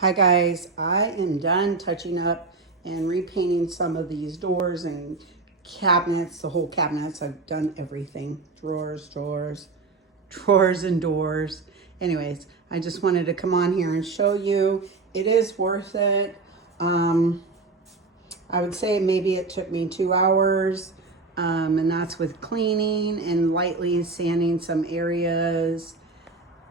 Hi guys, I am done touching up and repainting some of these doors and cabinets, the whole cabinets. I've done everything. Drawers, drawers and doors. Anyways, I just wanted to come on here and show you. It is worth it. I would say maybe it took me 2 hours. And that's with cleaning and lightly sanding some areas.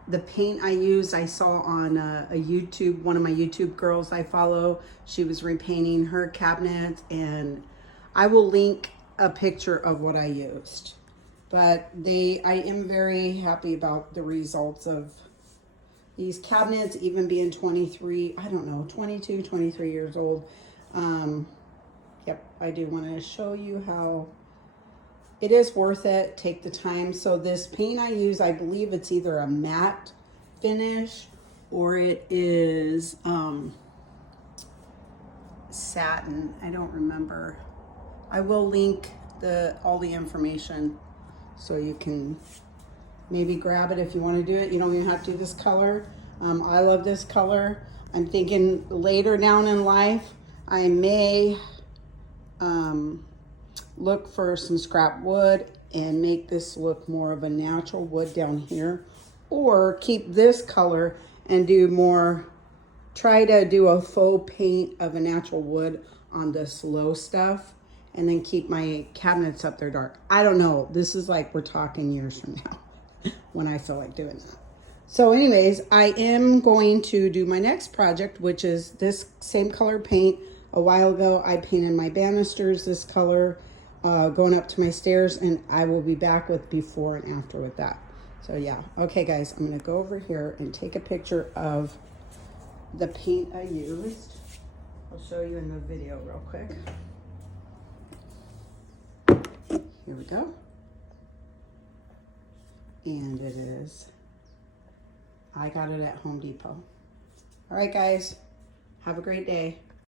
The paint I used, I saw on a YouTube, one of my YouTube girls I follow. She was repainting her cabinet, and I will link a picture of what I used. But I am very happy about the results of these cabinets, even being 23, I don't know, 22, 23 years old. Yep, I do want to show you how it is worth it. Take the time. So this paint I use, I believe it's either a matte finish or it is satin. I don't remember. I will link all the information so you can maybe grab it if you want to do it. You don't even have to do this color. I love this color. I'm thinking later down in life, I may look for some scrap wood and make this look more of a natural wood down here, or keep this color and do more, try to do a faux paint of a natural wood on this low stuff and then keep my cabinets up there dark. I don't know. This is like, we're talking years from now when I feel like doing that. So anyways, I am going to do my next project, which is this same color paint. A while ago, I painted my banisters this color going up to my stairs, and I will be back with before and after with that. So yeah, okay guys, I'm gonna go over here and take a picture of the paint I used. I'll show you in the video real quick. Here we go. And it is, I got it at Home Depot. All right guys, have a great day.